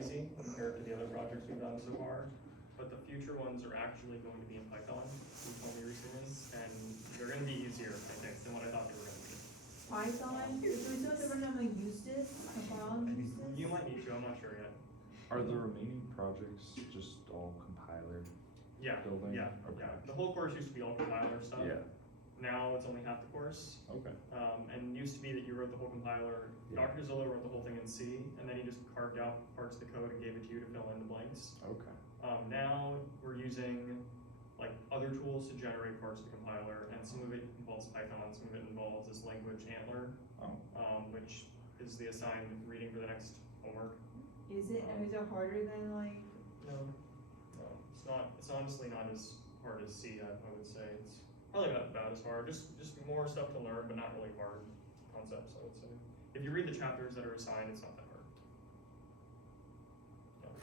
easy compared to the other projects we've done so far. But the future ones are actually going to be in Python, you told me recently, and they're gonna be easier, I think, than what I thought they were gonna be. Python, do we still have to run like Eustace, compile Eustace? You might need to, I'm not sure yet. Are the remaining projects just all compiler? Yeah, Building? yeah, Okay. yeah. The whole course used to be all compiler stuff. Yeah, Now it's only half the course. okay. And it used to be that you wrote the whole compiler. Yeah. Dr. Zillow wrote the whole thing in C, and then he just carved out parts of the code and gave it to you to fill in the blanks. Okay. Now we're using like other tools to generate parts of the compiler, and some of it involves Python, some of it involves this language Antler, Oh, which is the assigned reading for the next homework. Is it harder than like, No, it's not. It's honestly not as hard as C. I would say it's probably about as hard. Just more stuff to learn, but not really hard concepts. I would say. If you read the chapters that are assigned, it's not that hard. Yeah.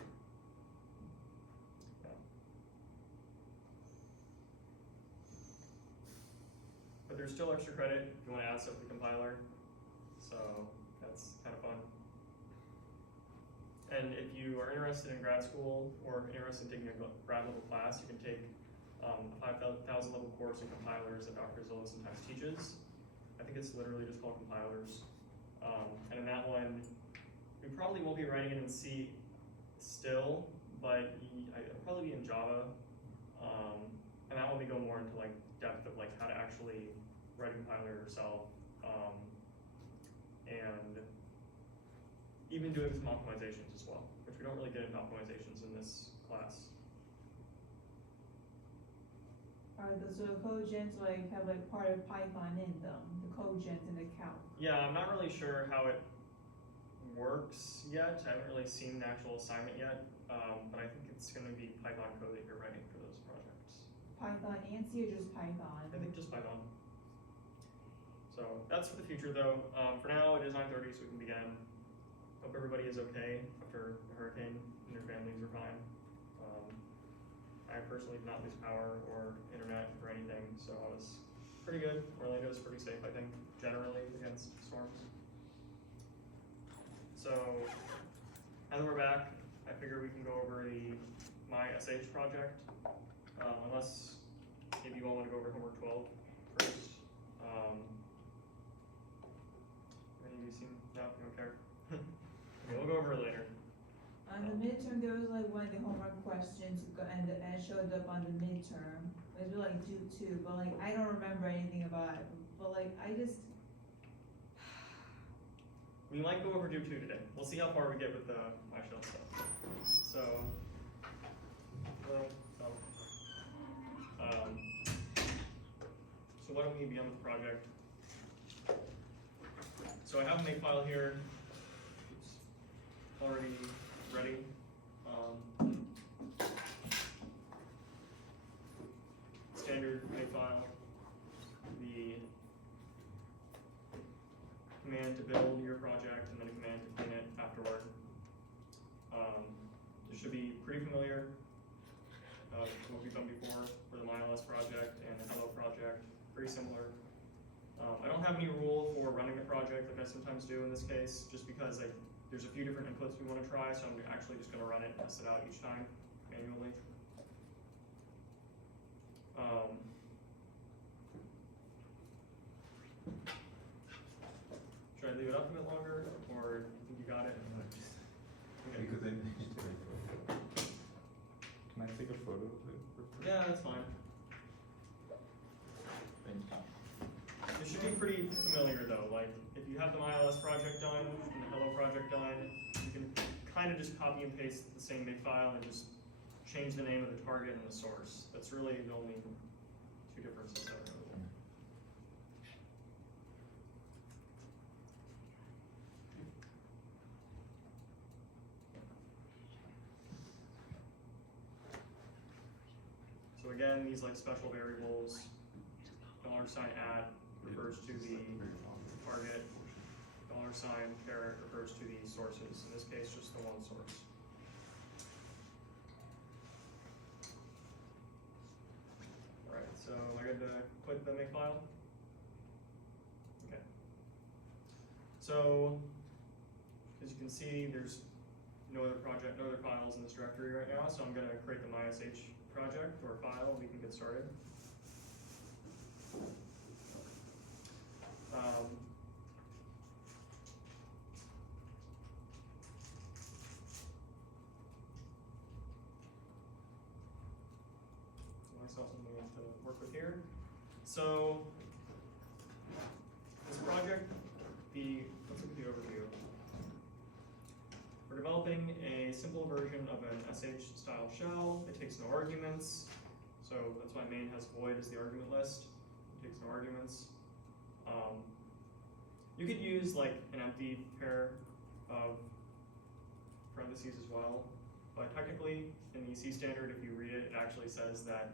Yeah. But there's still extra credit if you want to add stuff to the compiler. So that's kind of fun. And if you are interested in grad school or interested in taking a grad level class, you can take a 5,000 level course in compilers that Dr. Zillow sometimes teaches. I think it's literally just called compilers. And in that one, we probably won't be writing it in C still, but I'll probably be in Java. And that one we go more into like depth of like how to actually write a compiler yourself. And even doing some optimizations as well, which we don't really get into optimizations in this class. are the code gens like have like part of Python in them, the code gens and the calc? Yeah, I'm not really sure how it works yet. I haven't really seen an actual assignment yet, but I think it's gonna be Python code that you're writing for those projects. Python and C or just Python? I think just Python. So that's for the future though. For now, it is 9:30, so we can begin. Hope everybody is okay after the hurricane and their families are fine. I personally did not lose power or internet or anything, so I was pretty good. Orlando is pretty safe, I think, generally against storms. So, now that we're back, I figure we can go over my SH project, unless maybe you all want to go over homework 12 first. Any of you seen? No, you don't care. Okay, we'll go over it later. On the midterm, there was like one of the homework questions and showed up on the midterm. It was like due to, but like I don't remember anything about it. But like I just, We might go over do 2 today. We'll see how far we get with the MyShell stuff. So, so why don't we begin with the project? So I have a makefile here. It's already ready. Standard makefile. The command to build your project and then a command to clean it afterward. This should be pretty familiar with what we've done before for the MyLS project and the Hello project, pretty similar. I don't have any rule for running the project like I sometimes do in this case, just because there's a few different inputs we want to try, so I'm actually just going to run it and test it out each time manually. Should I leave it up a bit longer, or you think you got it? Okay. Because I need to take a photo. Can I take a photo of it? Yeah, that's fine. Thank you. It should be pretty familiar though, like if you have the MyLS project done and the Hello project done, you can kind of just copy and paste the same makefile and just change the name of the target and the source. That's really the only 2 differences that are notable. So again, these like special variables, $@@ refers to the target, $caret refers to the sources, in this case just the one source. Alright, so am I good to quit the makefile? Okay. So, as you can see, there's no other files in this directory right now, so I'm gonna create the MySH project or file, and we can get started. Myself something we have to work with here. So this project, let's look at the overview. We're developing a simple version of an SH style shell. It takes no arguments, so that's why main has void as the argument list. It takes no arguments. You could use like an empty pair of parentheses as well, but technically in the C standard, if you read it, it actually says that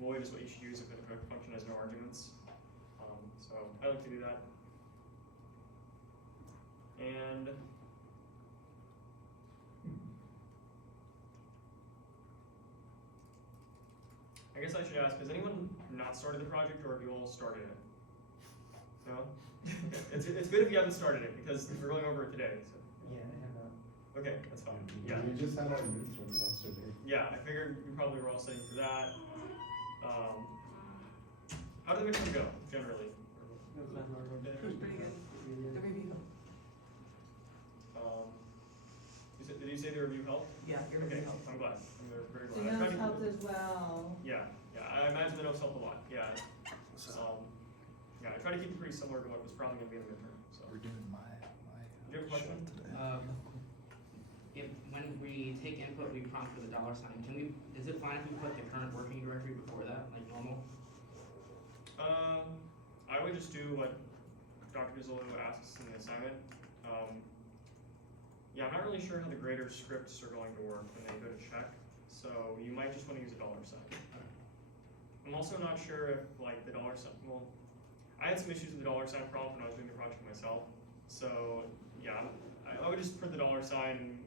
void is what you should use if a function has no arguments. So I like to do that. And I guess I should ask, has anyone not started the project, or have you all started it? No? it's good if you haven't started it, because we're going over it today. So. Yeah, I have a. Okay, that's fine. Yeah. We just had our midterm yesterday. Yeah, I figured you probably were all studying for that. How did the midterm go, generally? It was pretty good. The review. Did you say the review helped? Yeah, your Okay, review helped. I'm glad. I'm very The glad. I tried notes to- helped as well. Yeah, I imagine the notes helped a lot, yeah. Yeah, I try to keep it pretty similar to what was probably gonna be in the midterm, so. We're doing my Do you have a question? shell today. If, when we take input, we prompt for the $sign, is it fine if we put the current working directory before that, like normal? I would just do what Dr. Pizzolo asks in the assignment. Yeah, I'm not really sure how the grader scripts are going to work when they go to check, so you might just wanna use a $sign. I'm also not sure if like the $sign, well, I had some issues with the $sign prompt when I was doing the project myself, so yeah, I would just print the $sign.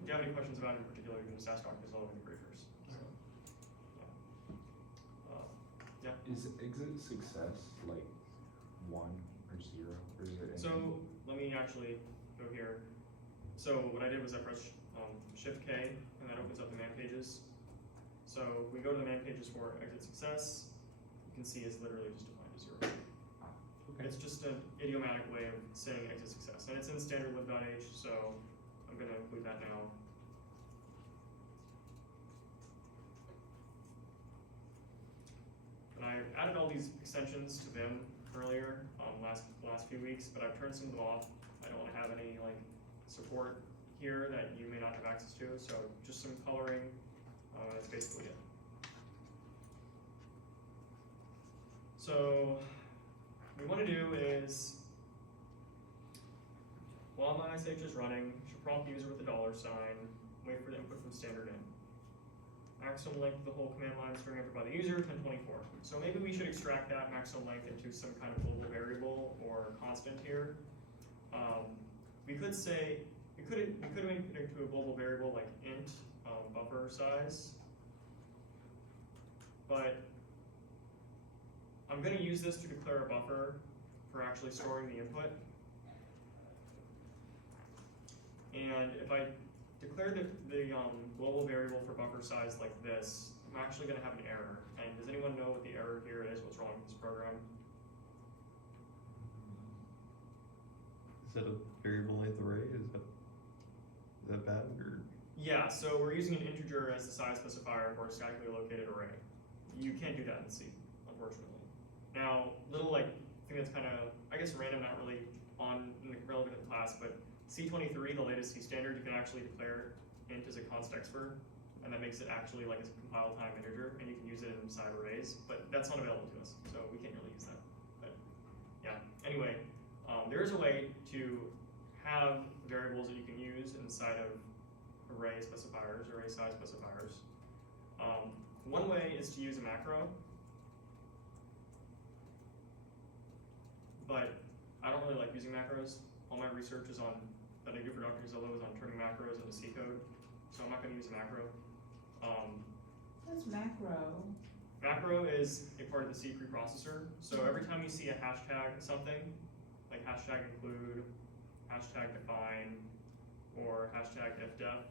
If you have any questions about it in particular, you can just ask Dr. Pizzolo in the briefers. So, yeah. Is exit success like 1 or 0, or is it? So let me actually go here. So what I did was I pressed Shift K, and that opens up the man pages. So we go to the man pages for exit success. You can see it's literally just defined as 0. Okay. It's just an idiomatic way of saying exit success, and it's in standard lib.h. So I'm going to include that now. And I added all these extensions to Vim earlier, last few weeks, but I've turned some of them off. I don't want to have any like support here that you may not have access to, so just some coloring. That's basically it. So what we want to do is, while my SH is running, should prompt the user with the $sign, wait for the input from standard in. Maximum length of the whole command line is string entered by the user, 1024. So maybe we should extract that maximum length into some kind of global variable or constant here. We could say, we could make it into a global variable like int buffer size, but I'm going to use this to declare a buffer for actually storing the input. And if I declare the global variable for buffer size like this, I'm actually going to have an error. And does anyone know what the error here is? What's wrong with this program? Is that a variable length array? Is that bad? Or? Yeah, so we're using an integer as the size specifier for a statically located array. You can't do that in C, unfortunately. Now, little like thing that's kind of, I guess random, not really relevant in the class, but C23, the latest C standard, you can actually declare int as a const expr, and that makes it actually like a compile time integer, and you can use it inside arrays, but that's not available to us, so we can't really use that. But yeah, anyway, there is a way to have variables that you can use inside of array specifiers, array size specifiers. One way is to use a macro, but I don't really like using macros. All my research is on, that I do for Dr. Zillow, is on turning macros into C code, so I'm not going to use a macro. What's macro? Macro is a part of the C preprocessor, so every time you see a hashtag something, like hashtag include hashtag define, or hashtag ifdef.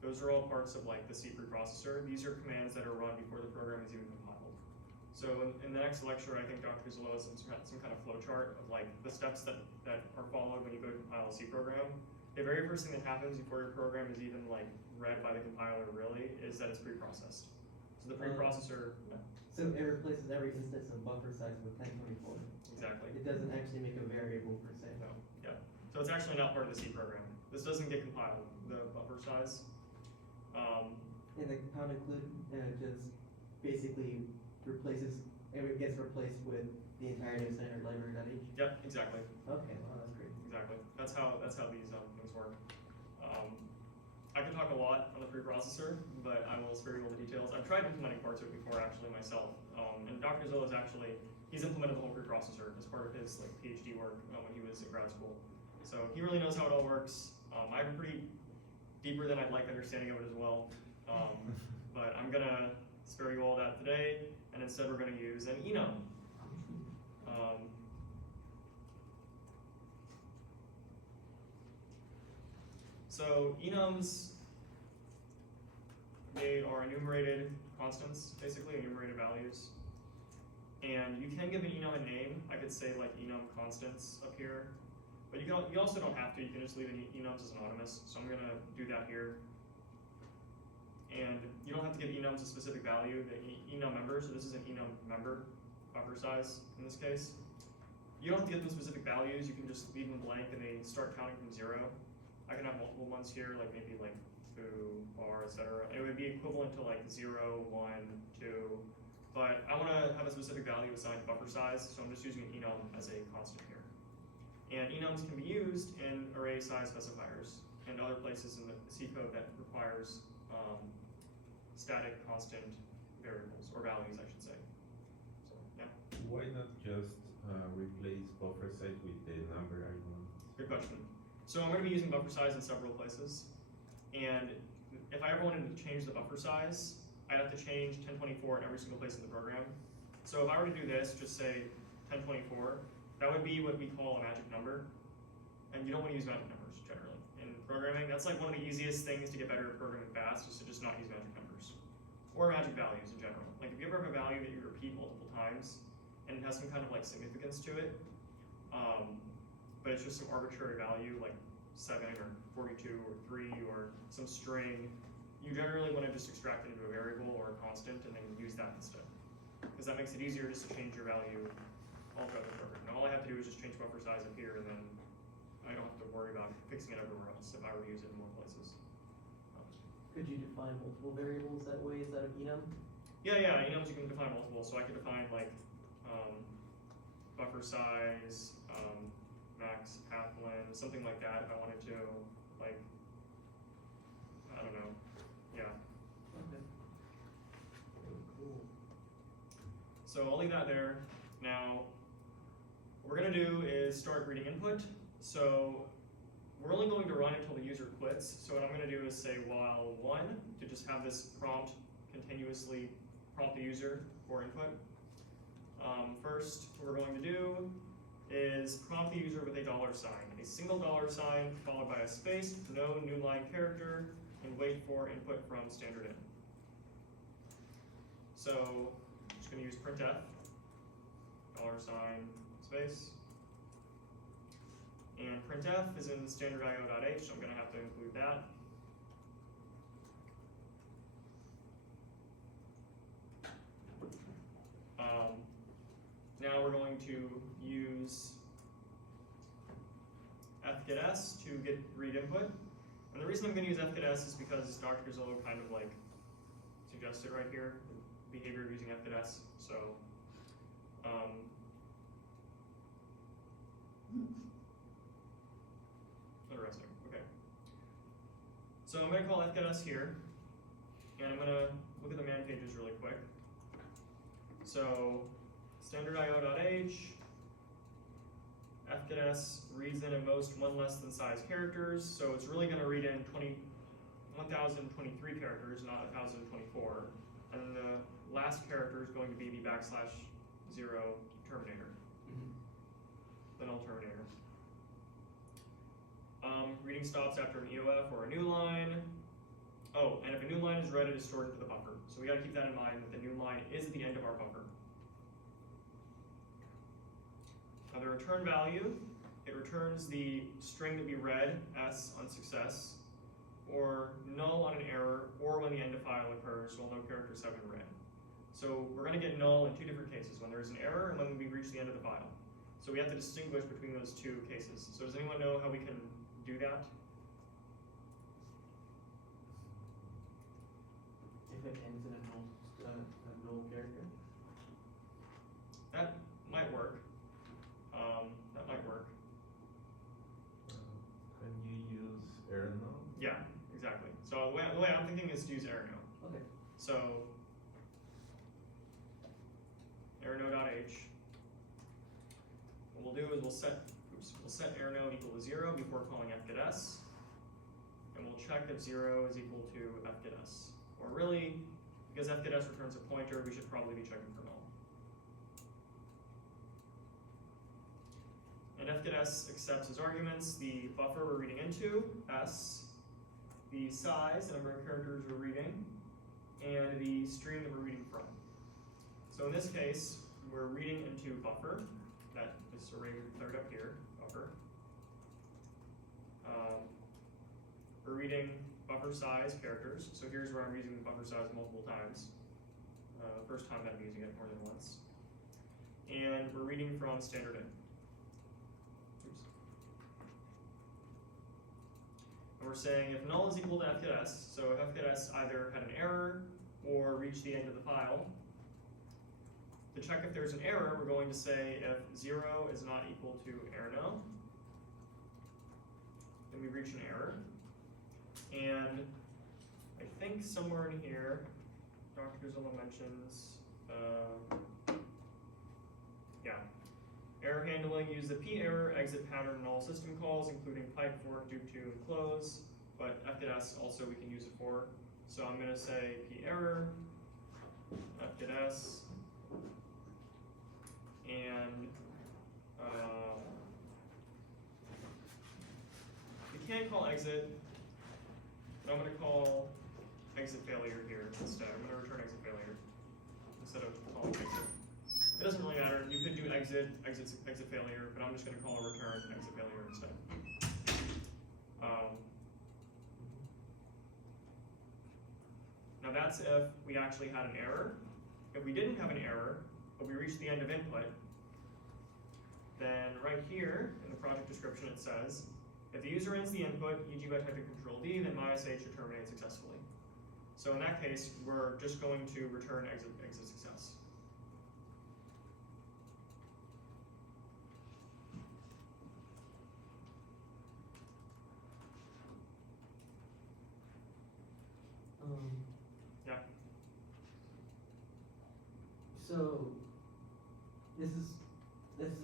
Those are all parts of like the C preprocessor. These are commands that are run before the program is even compiled. So in the next lecture, I think Dr. Zillow has some kind of flow chart of like the steps that are followed when you go to compile a C program. The very first thing that happens before your program is even like read by the compiler really is that it's preprocessed. So the preprocessor, So it replaces every instance of buffer size with 1024. exactly. It doesn't actually make a variable per se. No, yeah. So it's actually not part of the C program. This doesn't get compiled, the buffer size. And the compound include just basically replaces, it gets replaced with the entirety of standard library.h. Yep, exactly, Okay, wow, that's great. exactly. That's how these things work. I could talk a lot on the preprocessor, but I will spare you all the details. I've tried implementing parts of it before actually myself. And Dr. Zillow he's implemented the whole preprocessor as part of his like PhD work when he was in grad school. So he really knows how it all works. I have a pretty deeper than I'd like understanding of it as well. But I'm gonna spare you all that today, and instead we're gonna use an enum. So enums, they are enumerated constants, basically enumerated values. And you can give an enum a name. I could say like enum constants up here, but you also don't have to. You can just leave enums as anonymous. So I'm gonna do that here. And you don't have to give enums a specific value, the enum member. So this is an enum member buffer size in this case. You don't have to give them specific values. You can just leave them blank and they start counting from 0. I can have multiple ones here, like maybe like foo, bar, etc. It would be equivalent to like 0, 1, 2. But I want to have a specific value assigned to buffer size, so I'm just using an enum as a constant here. And enums can be used in array size specifiers and other places in the C code that requires static constant variables, or values I should say. So yeah, Why not just replace buffer size with the number argument? good question. So I'm going to be using buffer size in several places. And if I ever wanted to change the buffer size, I'd have to change 1024 in every single place in the program. So if I were to do this, just say 1024, that would be what we call a magic number. And you don't want to use magic numbers generally. In programming, that's like one of the easiest things to get better at programming fast, is to just not use magic numbers. Or magic values in general. Like if you ever have a value that you repeat multiple times, and it has some kind of like significance to it, but it's just some arbitrary value like 7 or 42 or 3 or some string, you generally want to just extract it into a variable or a constant and then use that instead. Because that makes it easier just to change your value all throughout the program. And all I have to do is just change buffer size up here, and then I don't have to worry about fixing it everywhere else if I were to use it in more places. Could you define multiple variables that way instead of enum? Yeah, enums you can define multiple. So I could define like buffer size, max path length, something like that if I wanted to. Like, I don't know. Yeah. Okay. Cool. So I'll leave that there. Now, what we're gonna do is start reading input. So we're only going to run until the user quits. So what I'm gonna do is say while 1 to just have this prompt continuously prompt the user for input. First, what we're going to do is prompt the user with a $sign. A single $sign followed by a space, no new line character, and wait for input from standard in. So I'm just gonna use printf, $sign, space. And printf is in standard.io.h, so I'm gonna have to include that. Now we're going to use fgetS to get read input. And the reason I'm going to use fgetS is because Dr. Zillow kind of like suggested right here, the behavior of using fgetS. So, interesting, okay. So I'm going to call fgetS here, and I'm going to look at the man pages really quick. So, standard.io.h, fgetS reads in at most 1 less than size characters, so it's really going to read in 1023 characters, not 1024. And the last character is going to be the \0 terminator, the null terminator. reading stops after an EOF or a new line. Oh, and if a new line is read, it is stored into the buffer. So we gotta keep that in mind, that the new line is at the end of our buffer. Now the return value, it returns the string that we read, S on success, or null on an error, or when the end of file occurs, while no characters have been read. So we're gonna get null in two different cases, when there's an error and when we reach the end of the file. So we have to distinguish between those two cases. So does anyone know how we can do that? If it ends in a null character. That might work. That might work. Can you use error now? Yeah, exactly. So the way I'm thinking is to use error node. Okay. So error node.h. What we'll do is we'll set error node equal to 0 before calling fgetS, and we'll check if 0 is equal to fgetS. Or really, because fgetS returns a pointer, we should probably be checking for null. And fgetS accepts as arguments the buffer we're reading into, S, the size, the number of characters we're reading, and the stream that we're reading from. So in this case, we're reading into buffer, that is array declared up here, buffer. We're reading buffer size characters, so here's where I'm using buffer size multiple times. First time that I'm using it more than once. And we're reading from standard in. Oops. And we're saying if null is equal to fgetS, so if fgetS either had an error or reached the end of the file, to check if there's an error, we're going to say if 0 is not equal to error no, then we reach an error. And I think somewhere in here, Dr. Gazzola mentions, error handling, use the p error exit pattern in all system calls, including pipe, fork, dupe to, and close. But fgetS also we can use it for. So I'm going to say p error, fgetS, and we can call exit, but I'm going to call exit failure here instead. I'm going to return exit failure instead of calling exit. It doesn't really matter. You could do exit failure, but I'm just going to call a return exit failure instead. Now that's if we actually had an error. If we didn't have an error, but we reached the end of input, then right here in the project description it says, if the user ends the input, e.g. by typing Control-D, then MySH should terminate successfully. So in that case, we're just going to return exit success. Yeah. So this is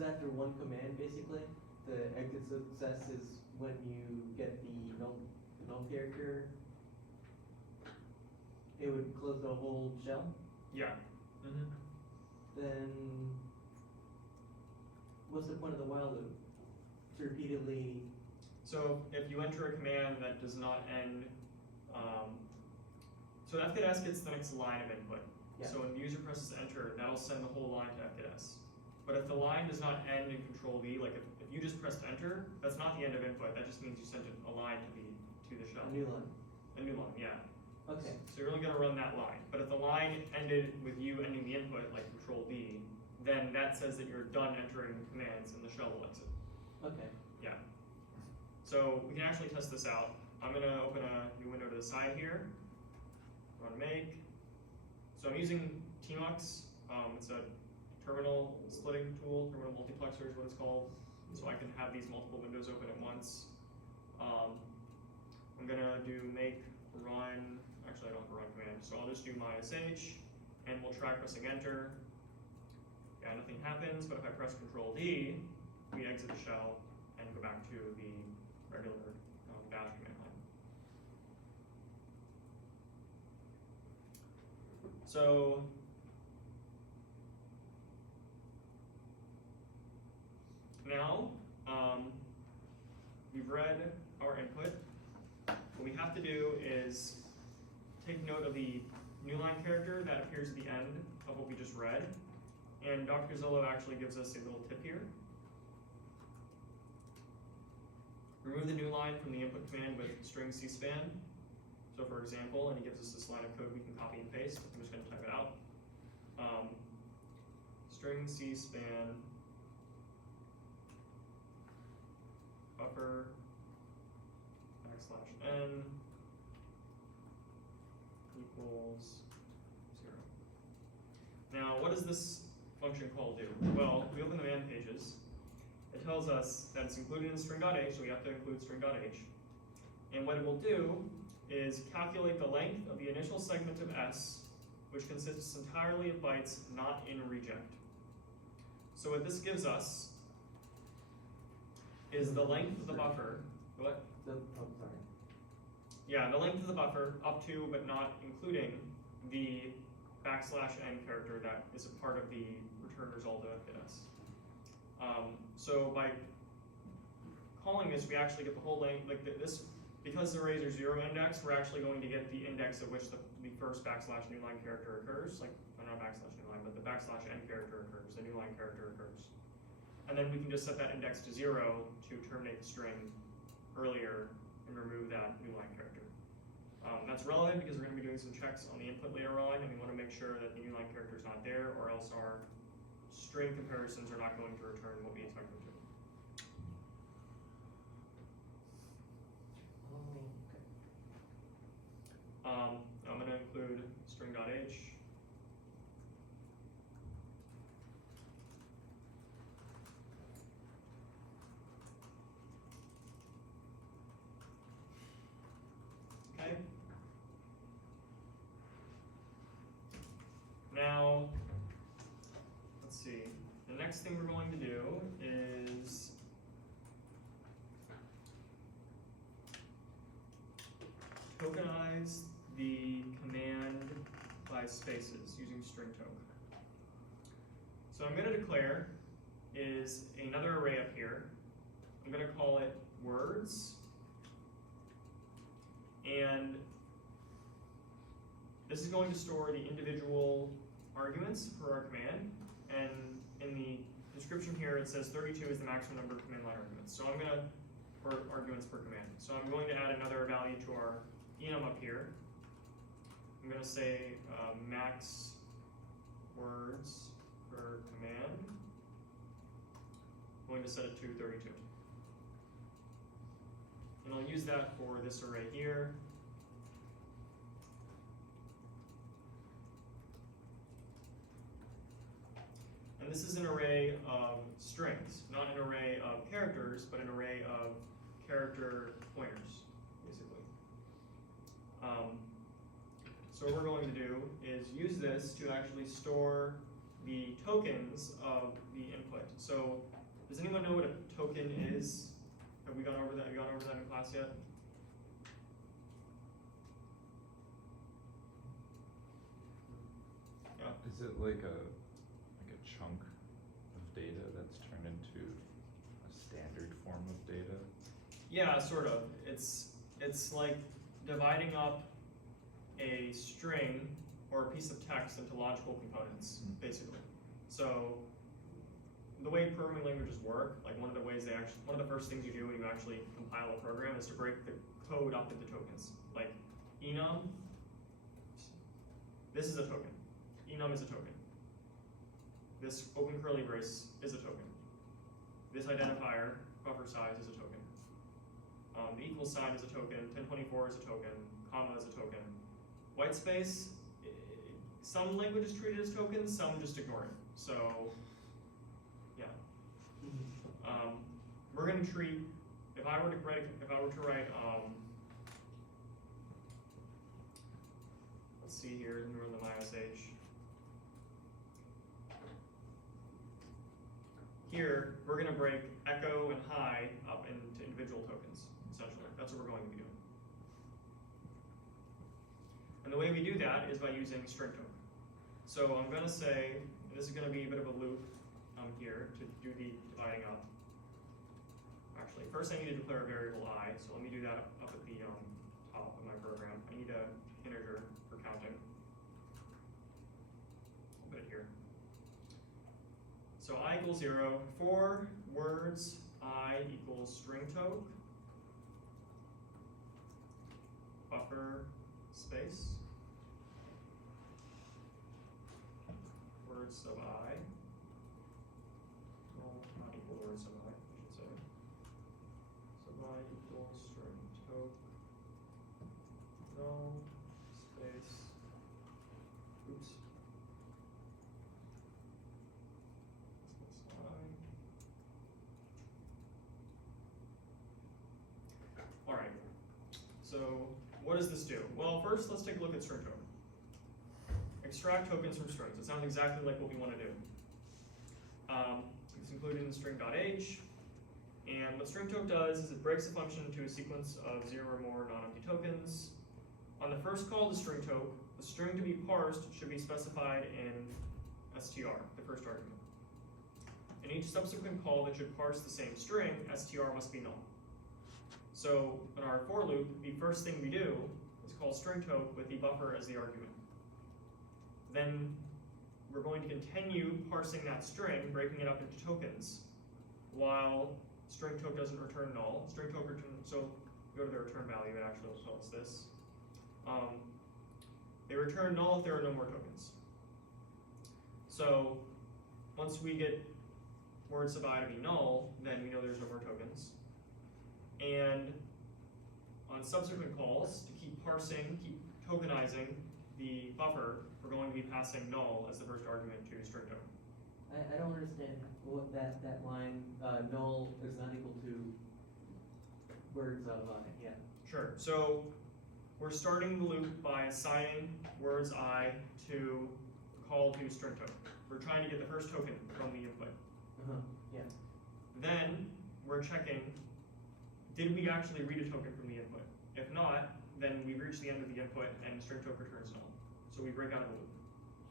after one command basically. The exit success is when you get the null character. It would close the whole shell. Yeah. Then what's the point of the while loop? To repeatedly. So if you enter a command that does not end, so fgetS gets the next line of input. Yeah. So when the user presses enter, that'll send the whole line to fgetS. But if the line does not end in Control-D, like if you just pressed enter, that's not the end of input. That just means you sent a line to the shell. A new line. A new line, yeah. Okay. So you're only gonna run that line. But if the line ended with you ending the input, like Control-D, then that says that you're done entering commands and the shell will exit. Okay. Yeah. So we can actually test this out. I'm gonna open a new window to the side here. Run make. So I'm using Tmux. It's a terminal splitting tool, terminal multiplexer is what it's called. So I can have these multiple windows open at once. I'm gonna do make run. Actually, I don't have a run command, so I'll just do -h, and we'll try pressing enter. Yeah, nothing happens, but if I press Control-D, we exit the shell and go back to the regular bash command line. So now we've read our input, what we have to do is take note of the new line character that appears at the end of what we just read. And Dr. Zillow actually gives us a little tip here. Remove the new line from the input command with string cspan. So for example, and he gives us this line of code we can copy and paste. I'm just gonna type it out. String cspan buffer \n equals 0. Now, what does this function call do? Well, we open the man pages. It tells us that it's included in string.h, so we have to include string.h. And what it will do is calculate the length of the initial segment of S, which consists entirely of bytes not in reject. So what this gives us is the length of the buffer. What? Sorry. Yeah, the length of the buffer up to but not including the \n character that is a part of the return result of S. So by calling this, we actually get the whole length, like this, because the arrays are 0 index, we're actually going to get the index at which the first \new line character occurs, like, well, not \new line, but the \n character occurs, the new line character occurs. And then we can just set that index to 0 to terminate the string earlier and remove that new line character. That's relevant because we're going to be doing some checks on the input later on, and we want to make sure that the new line character is not there, or else our string comparisons are not going to return what we expect them to. I'm going to include string.h. Okay. Now, let's see. The next thing we're going to do is tokenize the command by spaces using string token. So I'm going to declare is another array up here. I'm going to call it words. And this is going to store the individual arguments for our command. And in the description here, it says 32 is the maximum number of command line arguments. So I'm going to, or arguments per command. So I'm going to add another value to our enum up here. I'm going to say max words per command. I'm going to set it to 32. And I'll use that for this array here. And this is an array of strings, not an array of characters, but an array of character pointers, basically. So what we're going to do is use this to actually store the tokens of the input. So does anyone know what a token is? Have we gone over that? Have you gone over that in class yet? Yeah. Is it like a chunk of data that's turned into a standard form of data? Yeah, sort of. It's like dividing up a string or a piece of text into logical components, basically. So the way programming languages work, like one of the first things you do when you actually compile a program is to break the code up into tokens. Like enum, this is a token. Enum is a token. This open curly brace is a token. This identifier, buffer size, is a token. The equal sign is a token, 1024 is a token, comma is a token. White space, some languages treat it as tokens, some just ignore it. So, yeah. We're going to treat, if I were to write, let's see here, let me run the MySH. Here, we're going to break echo and hi up into individual tokens, essentially. That's what we're going to be doing. And the way we do that is by using string token. So I'm going to say, and this is going to be a bit of a loop here to do the dividing up. Actually, actually. First I need to declare a variable I, so let me do that up at the top of my program. I need a integer for counting. I'll put it here. So I equals 0 for words I equals string toke, buffer space, words of I, well, not equal words of I should say. So I equals string toke, null, space, oops. Alright, so what does this do? Well, first let's take a look at string token. Extract tokens from strings. It sounds exactly like what we want to do. It's included in string.h, and what string toke does is it breaks a function into a sequence of 0 or more non-empty tokens. On the first call to string toke, the string to be parsed should be specified in str, the first argument. In each subsequent call that should parse the same string, str must be null. So in our for loop, the first thing we do is call string toke with the buffer as the argument. Then we're going to continue parsing that string, breaking it up into tokens, while string toke doesn't return null. String toke return, so go to the return value, it actually tells us this. They return null if there are no more tokens. So once we get words of I to be null, then we know there's no more tokens. And on subsequent calls, to keep parsing, keep tokenizing the buffer, we're going to be passing null as the first argument to string token. I don't understand what that line, null is not equal to words of I, yeah. Sure, so we're starting the loop by assigning words I to call to string token. We're trying to get the first token from the input. Yeah. Then we're checking, did we actually read a token from the input? If not, then we reach the end of the input and string token returns null. So we break out of the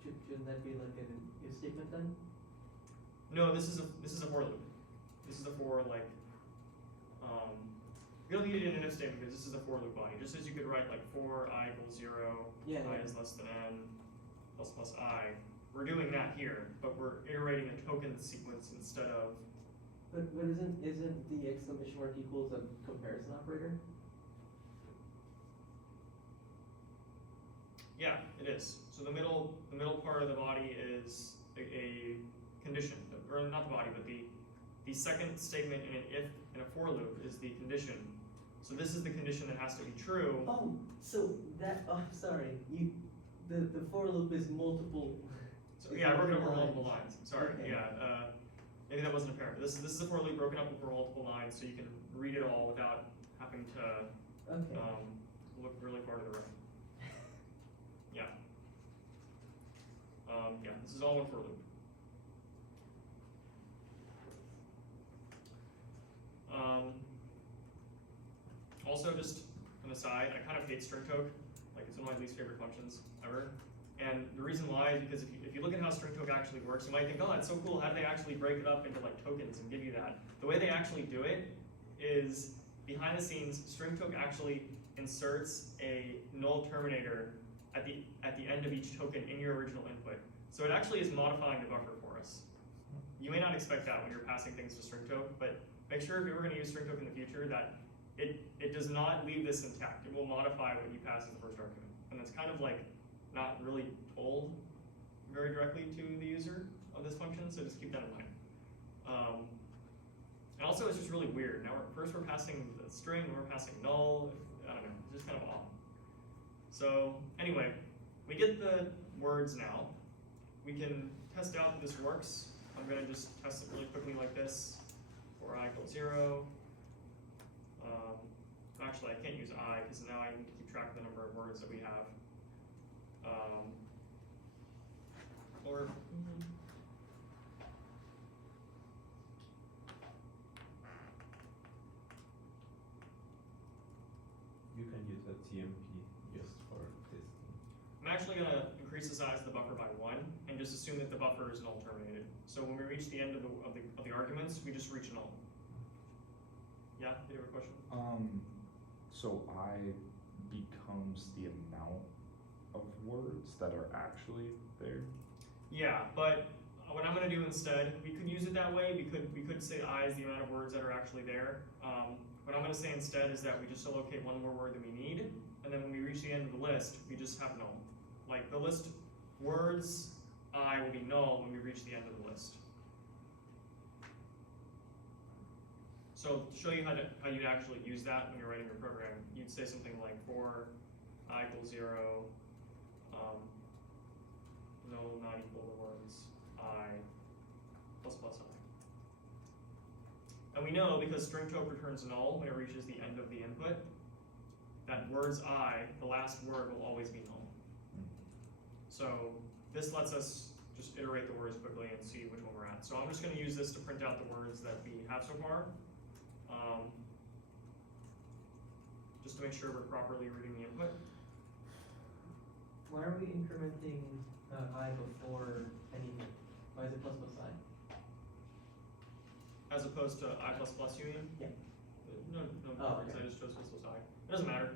loop. Shouldn't that be like an if statement then? No, this is a for loop. This is a for like, we don't need it in an if statement because this is a for loop body. Just as you could write like for I equals 0, Yeah, I yeah. is less than n, plus plus I. We're doing that here, but we're iterating a token sequence instead of. But isn't the exclamation mark equals a comparison operator? Yeah, it is. So the middle part of the body is a condition, or not the body, but the second statement in an if in a for loop is the condition. So this is the condition that has to be true. Oh, so that, oh, I'm sorry, the for loop is multiple. So yeah, I broke it up over multiple lines. lines. Sorry, Okay. yeah. Maybe that wasn't apparent. This is a for loop broken up over multiple lines, so you can read it all without having to Okay. look really far to the right. Yeah. Yeah, this is all one for loop. Also, just an aside, I kind of hate string toke. Like, it's one of my least favorite functions ever. And the reason why is because if you look at how string toke actually works, you might think, oh, that's so cool. How do they actually break it up into like tokens and give you that? The way they actually do it is behind the scenes, string toke actually inserts a null terminator at the end of each token in your original input. So it actually is modifying the buffer for us. You may not expect that when you're passing things to string toke, but make sure if you're ever going to use string toke in the future that it does not leave this intact. It will modify what you pass as the first argument. And it's kind of like not really told very directly to the user of this function, so just keep that in mind. And also it's just really weird. Now we're passing the string, then we're passing null. I don't know, it's just kind of odd. So anyway, we get the words now. We can test out that this works. I'm gonna just test it really quickly like this. For I equals 0. Actually, I can't use I because now I need to keep track of the number of words that we have. You can use a TMP just for testing. I'm actually going to increase the size of the buffer by 1 and just assume that the buffer is null terminated. So when we reach the end of the arguments, we just reach null. Yeah, did you have a question? So I becomes the amount of words that are actually there. Yeah, but what I'm gonna do instead, we could use it that way, we could say I is the amount of words that are actually there. What I'm gonna say instead is that we just allocate one more word than we need, and then when we reach the end of the list, we just have null. Like the list words I will be null when we reach the end of the list. So to show you how you'd actually use that when you're writing your program, you'd say something like for I equals 0, no not equal to words I plus plus I. And we know because string toke returns null when it reaches the end of the input, that words I, the last word, will always be null. So this lets us just iterate the words quickly and see which one we're at. So I'm just going to use this to print out the words that we have so far. Just to make sure we're properly reading the input. Why are we incrementing I before anything? Why is it plus plus I? As opposed to I plus plus, you mean? Yeah. No, Oh, because okay. I just chose plus plus I. It doesn't matter.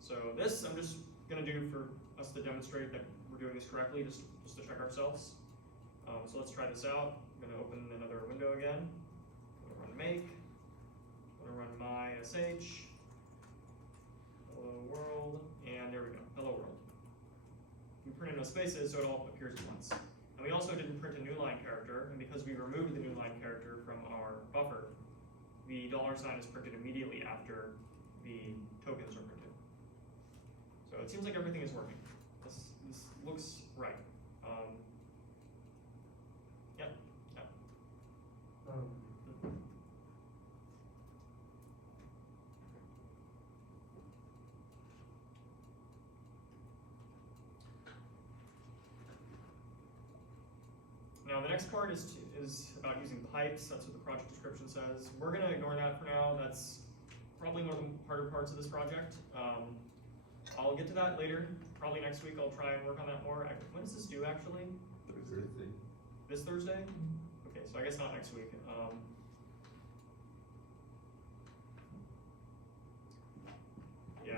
So this I'm just gonna do for us to demonstrate that we're doing this correctly, just to check ourselves. So let's try this out. I'm gonna open another window again. I'm gonna run make. I'm gonna run my sh. Hello world, and there we go. Hello world. We printed no spaces, so it all appears at once. And we also didn't print a new line character, and because we removed the new line character from our buffer, the $sign is printed immediately after the tokens are printed. So it seems like everything is working. This looks right. Yep. Now the next part is about using pipes. That's what the project description says. We're gonna ignore that for now. That's probably one of the harder parts of this project. I'll get to that later. Probably next week I'll try and work on that more. When is this due actually? Thursday. This Thursday? Okay, so I guess not next week. Yeah,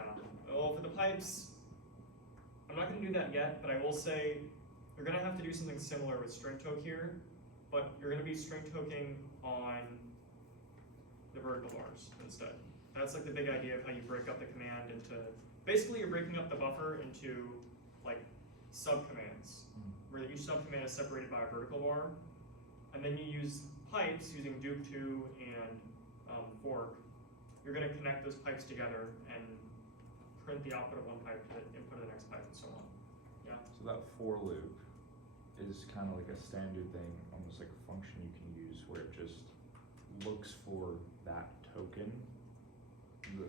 well for the pipes, I'm not gonna do that yet, but I will say you're gonna have to do something similar with string toke here, but you're gonna be string toking on the vertical bars instead. That's like the big idea of how you break up the command into, basically you're breaking up the buffer into like subcommands, where each subcommand is separated by a vertical bar, and then you use pipes using dupe2 and fork. You're gonna connect those pipes together and print the output of one pipe to the input of the next pipe and so on. Yeah. So that for loop is kind of like a standard thing, almost like a function you can use where it just looks for that token, the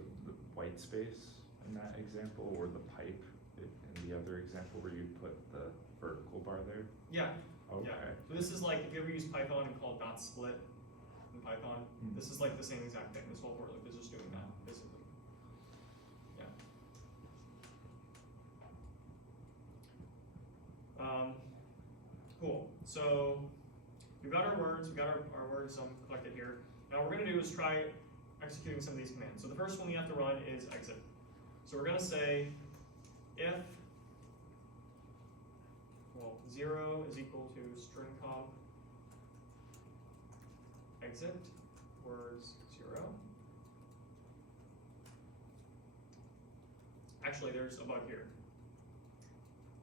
white space in that example, or the pipe in the other example where you put the vertical bar there. Yeah. Okay. Yeah. So this is like, if you ever use Python and call dot split in Python, this is like the same exact thing. This whole for loop is just doing that, basically. Yeah. Cool. So we've got our words, our words collected here. Now what we're gonna do is try executing some of these commands. So the first one we have to run is exit. So we're gonna say if 0 is equal to string comp exit words 0. Actually, there's a bug here.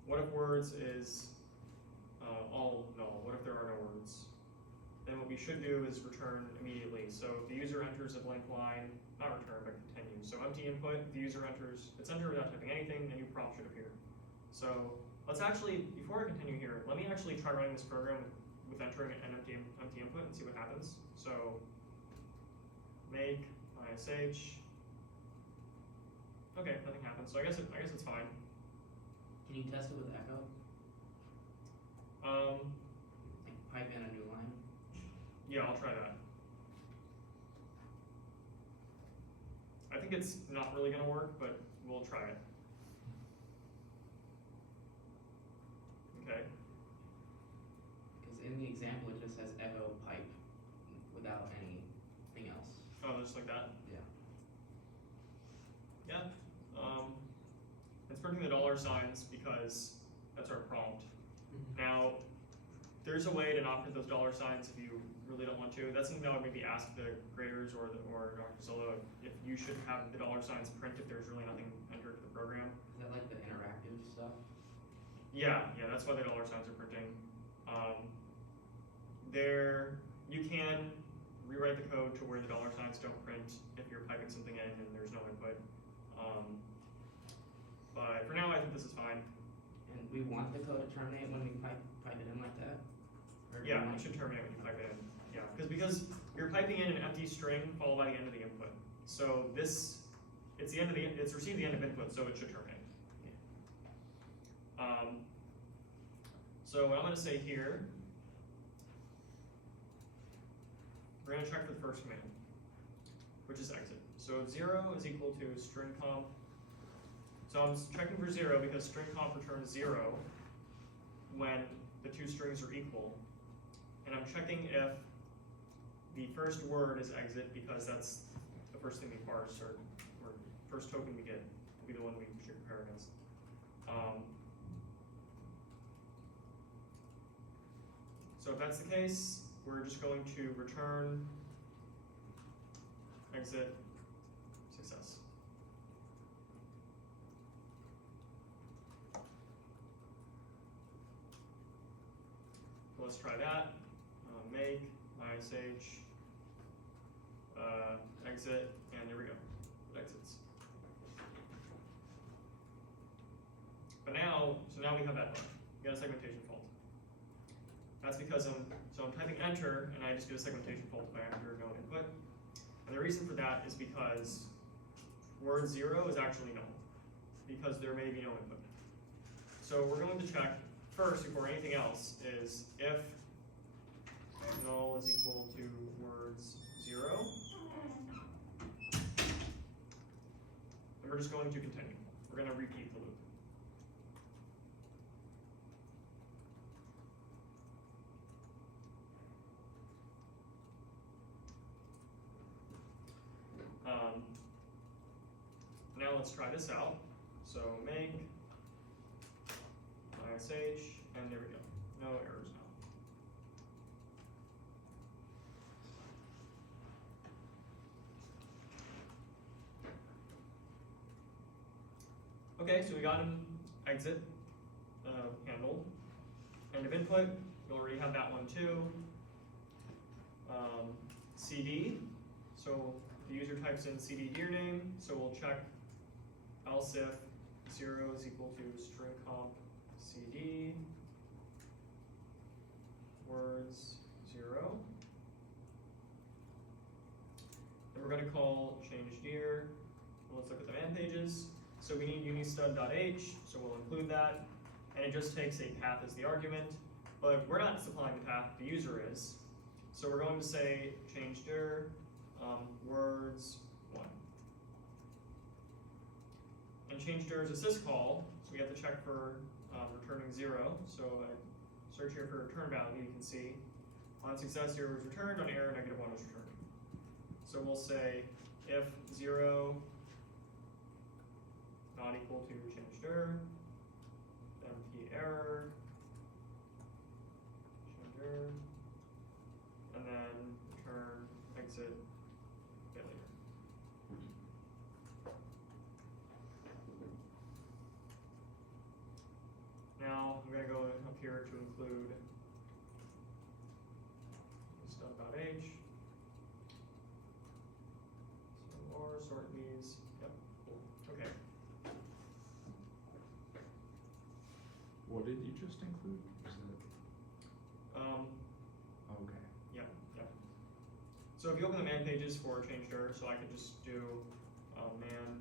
What if words is all null? What if there are no words? Then what we should do is return immediately. So if the user enters a blank line, not return, but continue. So empty input, if the user enters, if it's entered without typing anything, the new prompt should appear. So let's actually, before I continue here, let me actually try running this program with entering an empty input and see what happens. So make ish. Okay, nothing happens. So I guess it's fine. Can you test it with echo? Like pipe in a new line? Yeah, I'll try that. I think it's not really gonna work, but we'll try it. Okay. Because in the example it just says echo pipe without just like that. Yeah. Yeah, it's printing the dollar signs because that's our prompt. Now, there's a way to not print those dollar signs if you really don't want to. That's something I would maybe ask the graders or Dr. Zillow if you should have the dollar signs print if there's really nothing entered to the program. Is that like the interactive stuff? Yeah, that's why the dollar signs are printing. You can rewrite the code to where the dollar signs don't print if you're piping something in and there's no input. But for now, I think this is fine. And we want the code to terminate when we pipe it in like that? Or do we Yeah, want- it should terminate when you pipe it in. Yeah, because you're piping in an empty string followed by the end of the input. So it's received the end of input, so it should terminate. So what I'm gonna say here, we're gonna check for the first command, which is exit. So 0 is equal to string comp. So I'm checking for 0 because string comp returns 0 when the two strings are equal. And I'm checking if the first word is exit because that's the first thing we parse or first token we get will be the one we should compare against. So if that's the case, we're just going to return exit success. So let's try that. Make ish exit, and there we go. It exits. But now we have that bug. We got a segmentation fault. That's because I'm typing enter and I just get a segmentation fault by enter no input. And the reason for that is because word 0 is actually null because there may be no input. So we're going to check first before anything else is if null is equal to words 0, and we're just going to continue. We're going to repeat the loop. Now let's try this out. So make ish, and there we go. No errors now. Okay, so we got an exit handled. End of input, we already have that one too. CD, so the user types in CD gear name, so we'll check else if 0 is equal to string comp CD words 0. Then we're going to call change dir. Let's look at the man pages. So we need unistud.h, so we'll include that. And it just takes a path as the argument, but we're not supplying the path, the user is. So we're going to say change dir words 1. And change dir is a syscall, so we have to check for returning 0. So I search here for return value, you can see on success 0 was returned, on error -1 was returned. So we'll say if 0 not equal to change dir, MP error, change dir, and then return exit failure. Now I'm going to go up here to include stuff.h. So or sort these. Yep. Cool. Okay. What did you just include? Was it? Okay. Yeah. So if you open the man pages for change dir, so I could just do man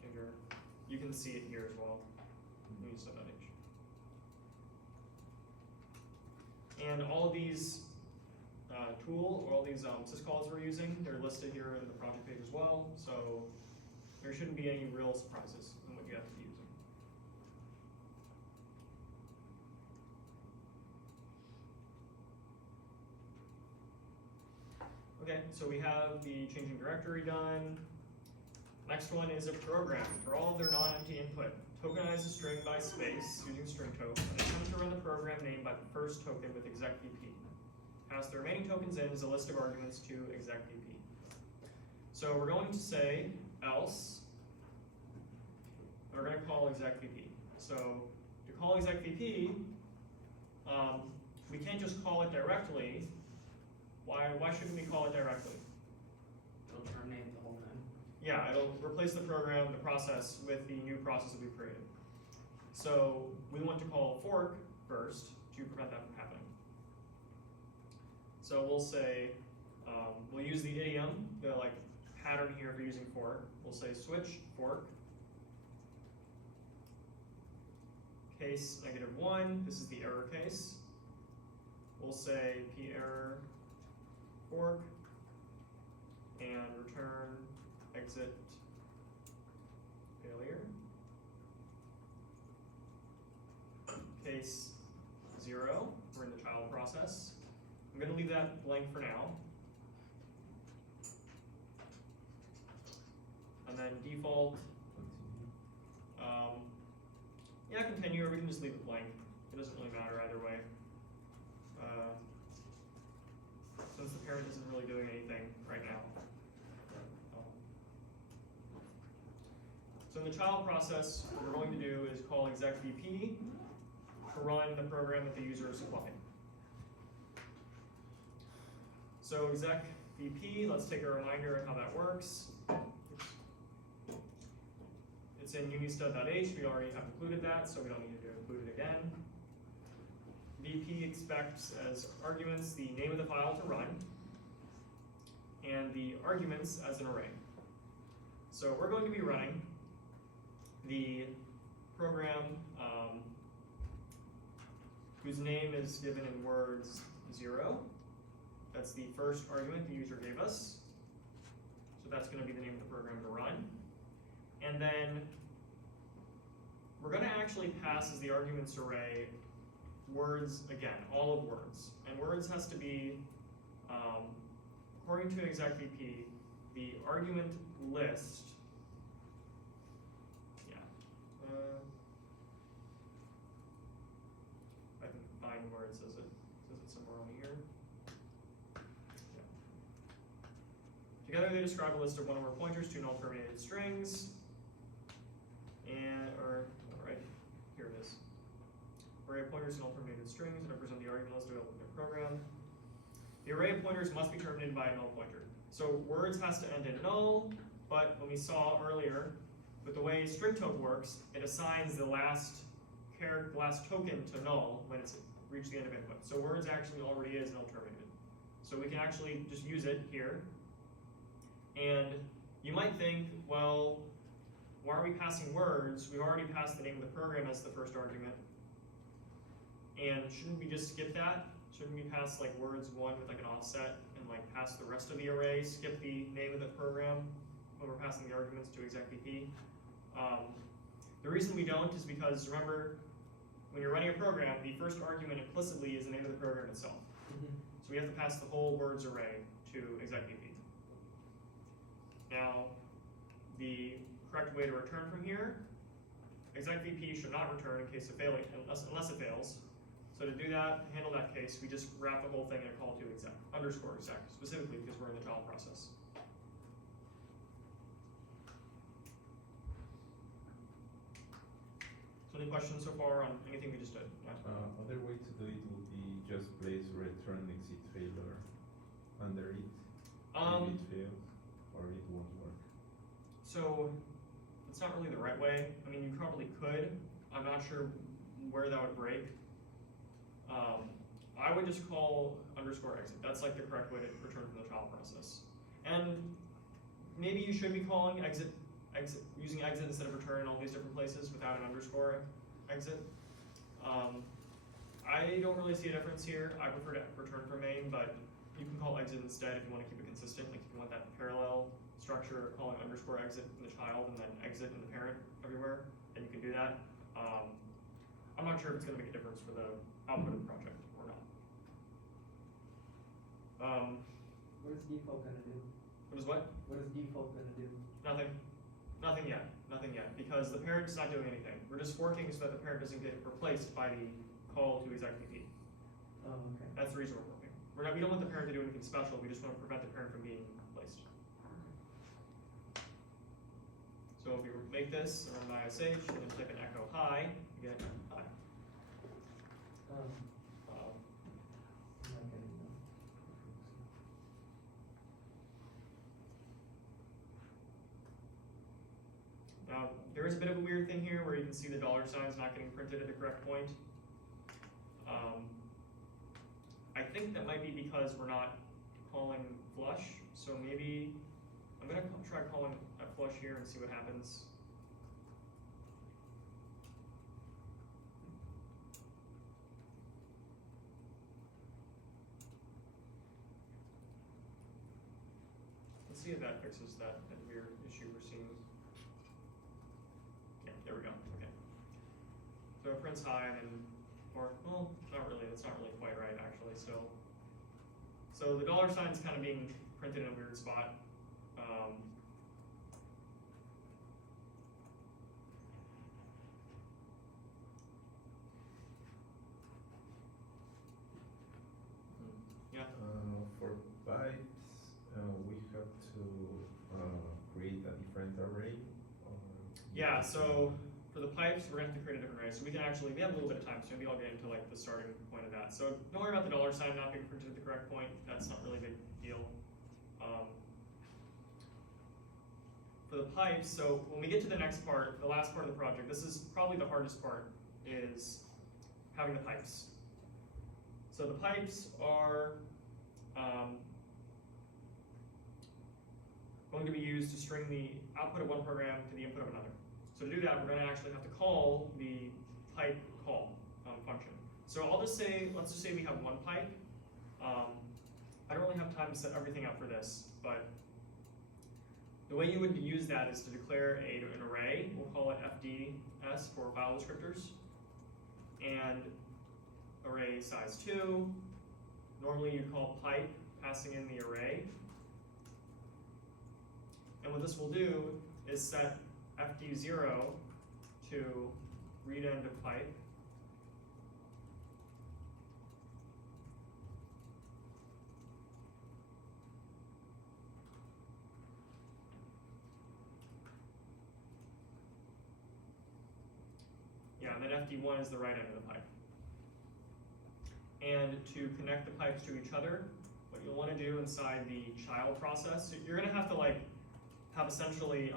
change dir. You can see it here as well. Use stuff.h. And all of these all these syscalls we're using, they're listed here in the project page as well. So there shouldn't be any real surprises in what you have to be using. Okay, so we have the changing directory done. Next one is a program. For all of their non-empty input, tokenize a string by space using string token and attempt to run the program name by the first token with execvp. Pass the remaining tokens in as a list of arguments to execvp. So we're going to say else. We're going to call execvp. So to call execvp, we can't just call it directly. Why shouldn't we call it directly? It'll terminate the whole thing. Yeah, it'll replace the program, the process, with the new process that we've created. So we want to call fork first to prevent that from happening. So we'll say, we'll use the idiom, the like pattern here for using fork. We'll say switch fork. Case -1, this is the error case. We'll say p-error fork and return exit failure. Case 0, we're in the child process. I'm going to leave that blank for now. And then default, yeah, continue, or we can just leave it blank. It doesn't really matter either way. Since the parent isn't really doing anything right now. So in the child process, what we're going to do is call execvp to run the program that the user is supplied. So execvp, let's take a reminder of how that works. It's in unistud.h, we already have included that, so we don't need to include it again. VP expects as arguments the name of the file to run and the arguments as an array. So we're going to be running the program whose name is given in words 0. That's the first argument the user gave us. So that's going to be the name of the program to run. And then we're going to actually pass as the arguments array words again, all of words. And words has to be, according to execvp, the argument list. Yeah. I can find where it says it. Says it somewhere on here. Yeah. Together they describe a list of one or more pointers to null terminated strings. Right, here it is. Array of pointers and null terminated strings that represent the argument list available in the program. The array of pointers must be terminated by a null pointer. So words has to end in null, but when we saw earlier, with the way string token works, it assigns the last token to null when it's reached the end of input. So words actually already is null terminated. So we can actually just use it here. And you might think, well, why are we passing words? We've already passed the name of the program as the first argument. And shouldn't we just skip that? Shouldn't we pass like words 1 with like an offset and like pass the rest of the array, skip the name of the program when we're passing the arguments to execvp? The reason we don't is because remember, when you're running a program, the first argument implicitly is the name of the program itself. So we have to pass the whole words array to execvp. Now, the correct way to return from here, execvp should not return in case of failure, unless it fails. So to do that, handle that case, we just wrap the whole thing in a call to exec, _exec, specifically because we're in the child process. So any questions so far on anything we just did? Yeah. Other way to do it would be just place return exit failure under it. If it fails, or it won't work. So it's not really the right way. I mean, you probably could. I'm not sure where that would break. I would just call _exit. That's like the correct way to return from the child process. And maybe you should be calling exit, using exit instead of return in all these different places without an _exit. I don't really see a difference here. I prefer to return from main, but you can call exit instead if you want to keep it consistent. Like if you want that parallel structure, calling _exit in the child and then exit in the parent everywhere, then you can do that. I'm not sure if it's going to make a difference for the output of the project or not. What is default gonna do? What is what? What is default gonna do? Nothing yet, because the parent's not doing anything. We're just working so that the parent doesn't get replaced by the call to execP. Oh, okay. That's the reason we're working. We don't want the parent to do anything special, we just want to prevent the parent from being replaced. So if we make this, run my ISH, and then type in echo hi, you get hi. I'm not getting that. Now, there is a bit of a weird thing here where you can see the dollar signs not getting printed at the correct point. I think that might be because we're not calling flush, so maybe, I'm gonna try calling a flush here and see what happens. Let's see if that fixes that weird issue we're seeing. Yeah, there we go, okay. So it prints hi and then, or, well, not really, that's not really quite right actually, so the dollar sign's kind of being printed in a weird spot. Yeah, For bytes, we have to create a different array. Or yeah, so for the pipes, we're gonna have to create a different array, so we can actually, we have a little bit of time, so maybe I'll get into like the starting point of that. So don't worry about the dollar sign not being printed at the correct point, that's not really a big deal. For the pipes, so when we get to the next part, the last part of the project, this is probably the hardest part, is having the pipes. So the pipes are going to be used to string the output of one program to the input of another. So to do that, we're going to actually have to call the pipe call function. So I'll just say, let's just say we have one pipe. I don't really have time to set everything up for this, but the way you would use that is to declare an array. We'll call it FDS for file descriptors, and array size 2. Normally you call pipe, passing in the array. And what this will do is set FD0 to read end of pipe. Yeah, and then FD1 is the right end of the pipe. And to connect the pipes to each other, what you'll want to do inside the child process, you're going to have to have essentially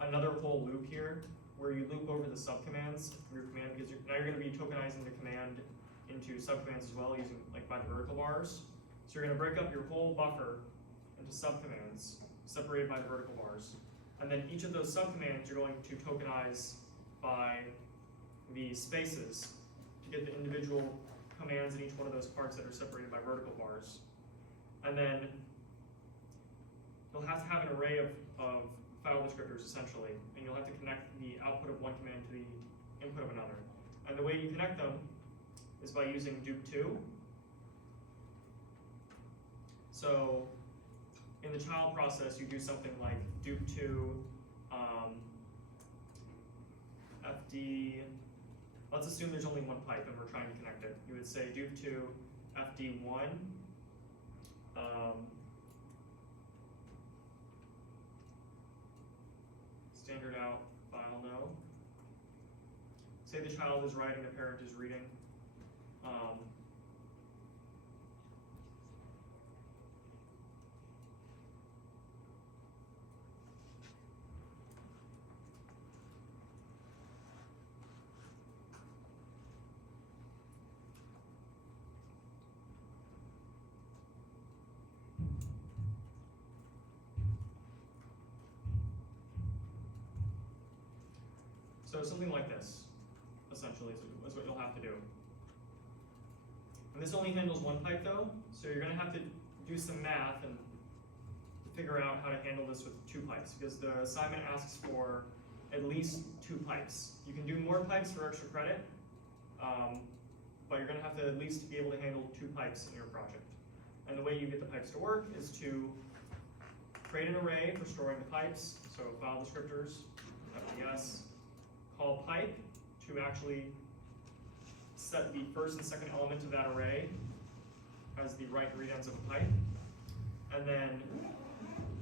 another whole loop here where you loop over the subcommands from your command, because now you're going to be tokenizing the command into subcommands as well, using by the vertical bars. So you're going to break up your whole buffer into subcommands separated by the vertical bars, and then each of those subcommands you're going to tokenize by the spaces to get the individual commands in each one of those parts that are separated by vertical bars. And then you'll have to have an array of file descriptors essentially, and you'll have to connect the output of one command to the input of another. And the way you connect them is by using dup2. So in the child process, you do something like dup2 FD, let's assume there's only one pipe and we're trying to connect it. You would say dup2 FD1 standard out file no. Say the child is writing, the parent is reading. So something like this, essentially, is what you'll have to do. And this only handles one pipe though, so you're gonna have to do some math and figure out how to handle this with 2 pipes, because the assignment asks for at least 2 pipes. You can do more pipes for extra credit, but you're gonna have to at least be able to handle 2 pipes in your project. And the way you get the pipes to work is to create an array for storing the pipes, so file descriptors, FDS, call pipe to actually set the first and second element of that array as the right and read ends of a pipe. And then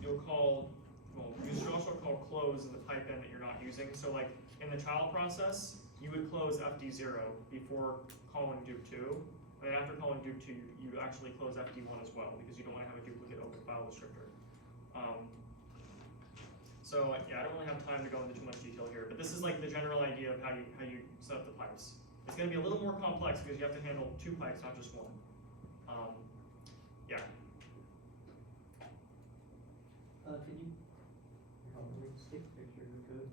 you'll call, well, you should also call close in the pipe end that you're not using. So like in the child process, you would close FD0 before calling Duke2. And then after calling Duke2, you actually close FD1 as well, because you don't want to have a duplicate open file descriptor. So yeah, I don't really have time to go into too much detail here, but this is like the general idea of how you set up the pipes. It's going to be a little more complex because you have to handle 2 pipes, not just 1. Yeah. Can you, let me just take a picture of the code.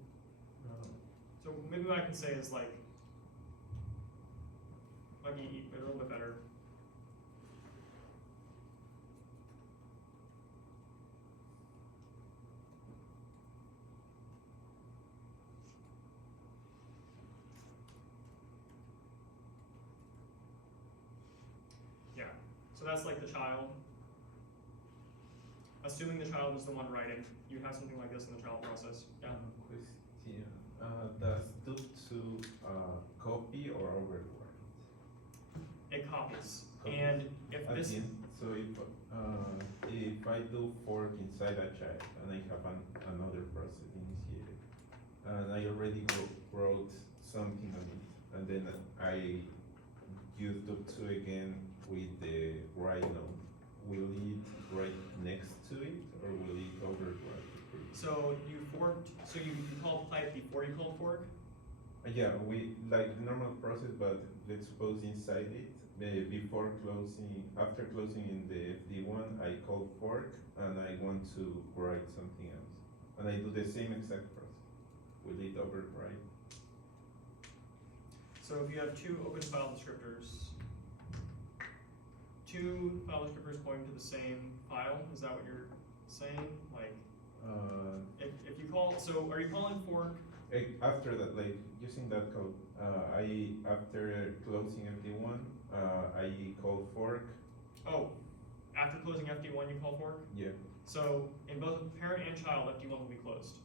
So maybe what I can say is like, might be a little bit better. Yeah, so that's like the child. Assuming the child is the one writing, you have something like this in the child process. Yeah. Question, does Duke2 copy or overwrite? It copies. Copies. And if At this, the end, so if I do fork inside a child and I have another process initiated, and I already wrote something on it, and then I use Duke2 again with the write node, will it write next to it, or will it overwrite the previous? so you forked, so you called pipe before you called fork? Yeah, we like the normal process, but let's suppose inside it, before closing, after closing in the FD1, I call fork and I want to write something else. And I do the same exact process. Will it overwrite? So if you have 2 open file descriptors, 2 file descriptors pointing to the same file, is that what you're saying? Like, if you call, so are you calling fork? After that, like using that code, after closing FD1, I call fork. Oh, after closing FD1, you call fork? Yeah. So in both parent and child, FD1 will be closed.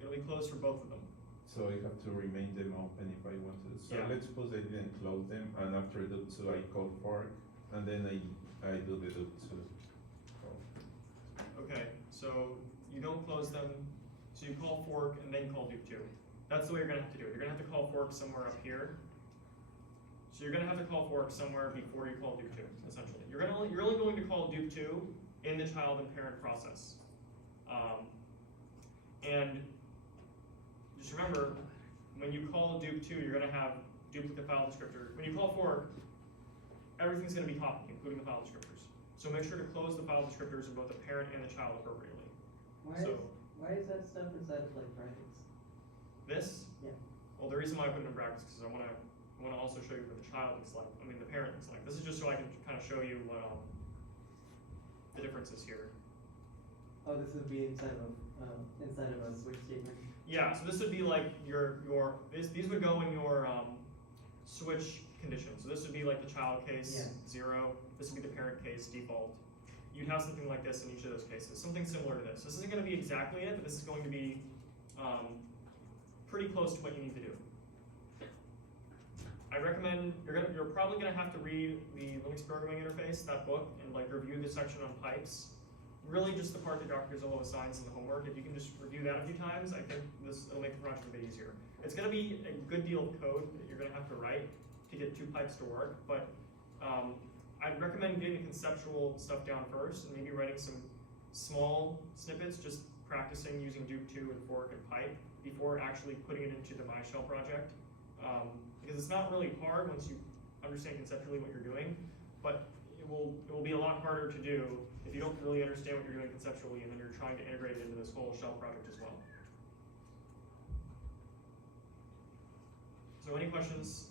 It'll be closed for both of them. So I have to remain them open if I want to. So Yeah. let's suppose I didn't close them, and after Duke2 I call fork, and then I do the Duke2. Okay, so you don't close them, so you call fork and then call Duke2. That's the way you're gonna have to do it. You're gonna have to call fork somewhere up here. So you're gonna have to call fork somewhere before you call Duke2, essentially. You're only going to call Duke2 in the child and parent process. And just remember, when you call Duke2, you're gonna have duplicate file descriptor. When you call fork, everything's gonna be copied, including the file descriptors. So make sure to close the file descriptors of both the parent and the child appropriately. Why is that stuff inside of like brackets? This? Yeah. Well, the reason why I put it in brackets is because I wanna also show you what the child looks like. I mean, the parent looks like. This is just so I can kind of show you what the difference is here. Oh, this would be inside of a switch statement. Yeah. So this would be like these would go in your switch condition. So this would be like the child case 0. This would be the parent case default. You'd have something like this in each of those cases. Something similar to this. This isn't going to be exactly it, but this is going to be pretty close to what you need to do. I recommend you're probably gonna have to read the Linux programming interface, that book, and like review the section on pipes. Really just the part that Dr. Zillow assigns in the homework. If you can just review that a few times, I think it'll make the project a bit easier. It's gonna be a good deal of code that you're gonna have to write to get 2 pipes to work, but I'd recommend getting the conceptual stuff down first and maybe writing some small snippets, just practicing using Duke2 and fork and pipe before actually putting it into the MyShell project. Because it's not really hard once you understand conceptually what you're doing, but it will be a lot harder to do if you don't really understand what you're doing conceptually and then you're trying to integrate it into this whole shell project as well. So any questions?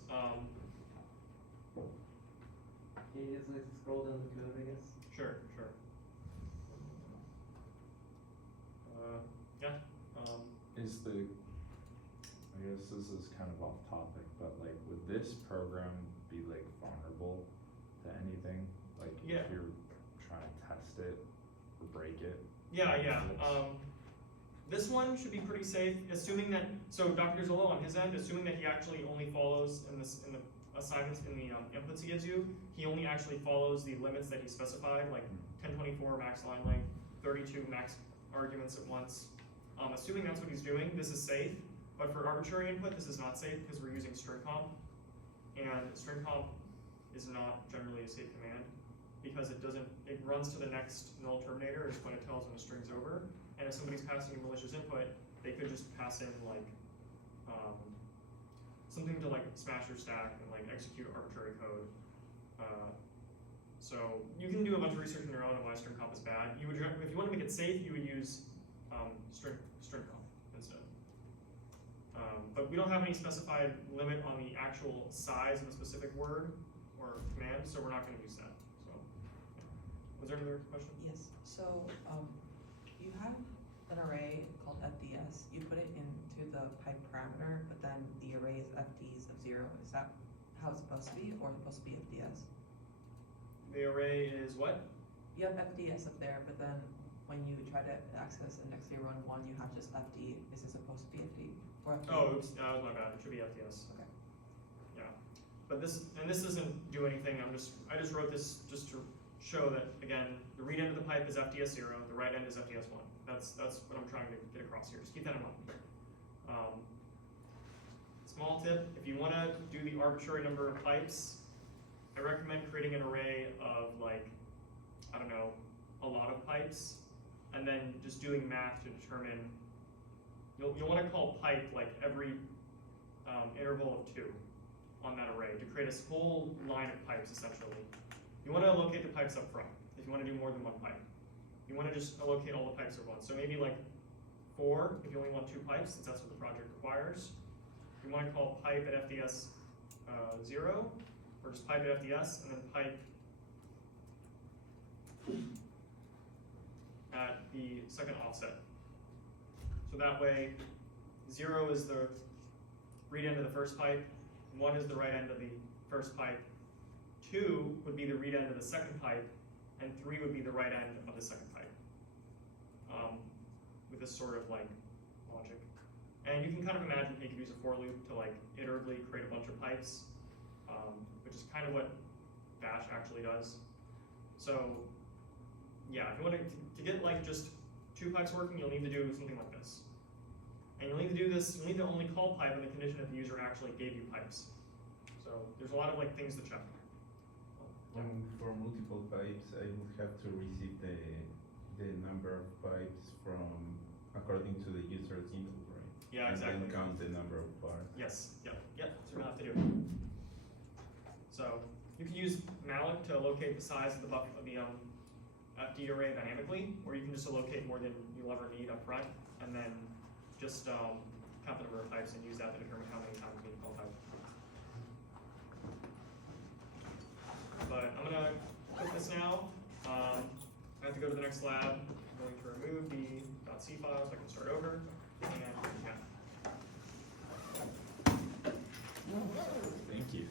Can you just like scroll down the code, I guess? Sure. Yeah. Is the, I guess this is kind of off topic, but like, would this program be like vulnerable to anything? Like, Yeah. if you're trying to test it or break it. Yeah, this one should be pretty safe, assuming that, so Dr. Zolo on his end, assuming that he actually only follows in the assignments, in the inputs he gives you, he only actually follows the limits that he specified, like 1024 max line length, 32 max arguments at once. Assuming that's what he's doing, this is safe, but for arbitrary input, this is not safe because we're using string comp, and string comp is not generally a safe command because it runs to the next null terminator is when it tells when the string's over. And if somebody's passing a malicious input, they could just pass in like something to like smash your stack and like execute arbitrary code. So you can do a bunch of research on your own on why string comp is bad. You would, if you want to make it safe, you would use string comp instead. But we don't have any specified limit on the actual size of a specific word or command, so we're not going to use that. So, was there another question? Yes, so, you have an array called FDS, you put it into the pipe parameter, but then the array is FDs of 0, is that how it's supposed to be, or is it supposed to be FDS? The array is what? You have FDS up there, but then when you try to access index 0 and 1, you have just FD, is it supposed to be FD, or FD? Oh, oops, that was my bad, it should be FDS. Okay. Yeah, but this doesn't do anything, I just wrote this just to show that, again, the read end of the pipe is FDS 0, the write end is FDS 1. That's what I'm trying to get across here, just keep that in mind. Small tip, if you wanna do the arbitrary number of pipes, I recommend creating an array of like, I don't know, a lot of pipes, and then just doing math to determine, you'll wanna call pipe like every interval of 2 on that array to create a whole line of pipes essentially. You wanna allocate the pipes up front if you wanna do more than one pipe. You wanna just allocate all the pipes at once. So maybe like 4 if you only want 2 pipes, since that's what the project requires. You wanna call pipe at FDS 0, or just pipe at FDS, and then pipe at the second offset. So that way, 0 is the read end of the first pipe, 1 is the write end of the first pipe, 2 would be the read end of the second pipe, and 3 would be the write end of the second pipe. With this sort of like logic. And you can kind of imagine you could use a for loop to like iteratively create a bunch of pipes, which is kind of what Bash actually does. So yeah, if you want to get like just 2 pipes working, you'll need to do something like this. And you'll need to do this, you'll need to only call pipe on the condition that the user actually gave you pipes. So there's a lot of like things to check. For multiple pipes, I would have to receive the number of pipes from according to the user's input, right? Yeah, exactly. And then count the number of bars. Yes, yep, that's what we'll have to do. So you can use malloc to locate the size of the buff of the FD array dynamically, or you can just allocate more than you'll ever need up front, and then just count the number of pipes and use that to determine how many times you need to call pipe. But I'm gonna quit this now. I have to go to the next lab. I'm going to remove the .c file so I can start over. And yeah. Thank you.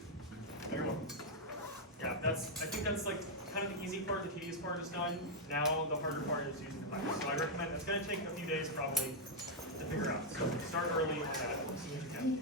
You're welcome. Yeah, I think that's like kind of the easy part, the tedious part is done. Now the harder part is using the pipes. So I recommend, it's gonna take a few days probably to figure out. So start early on that as soon as you can.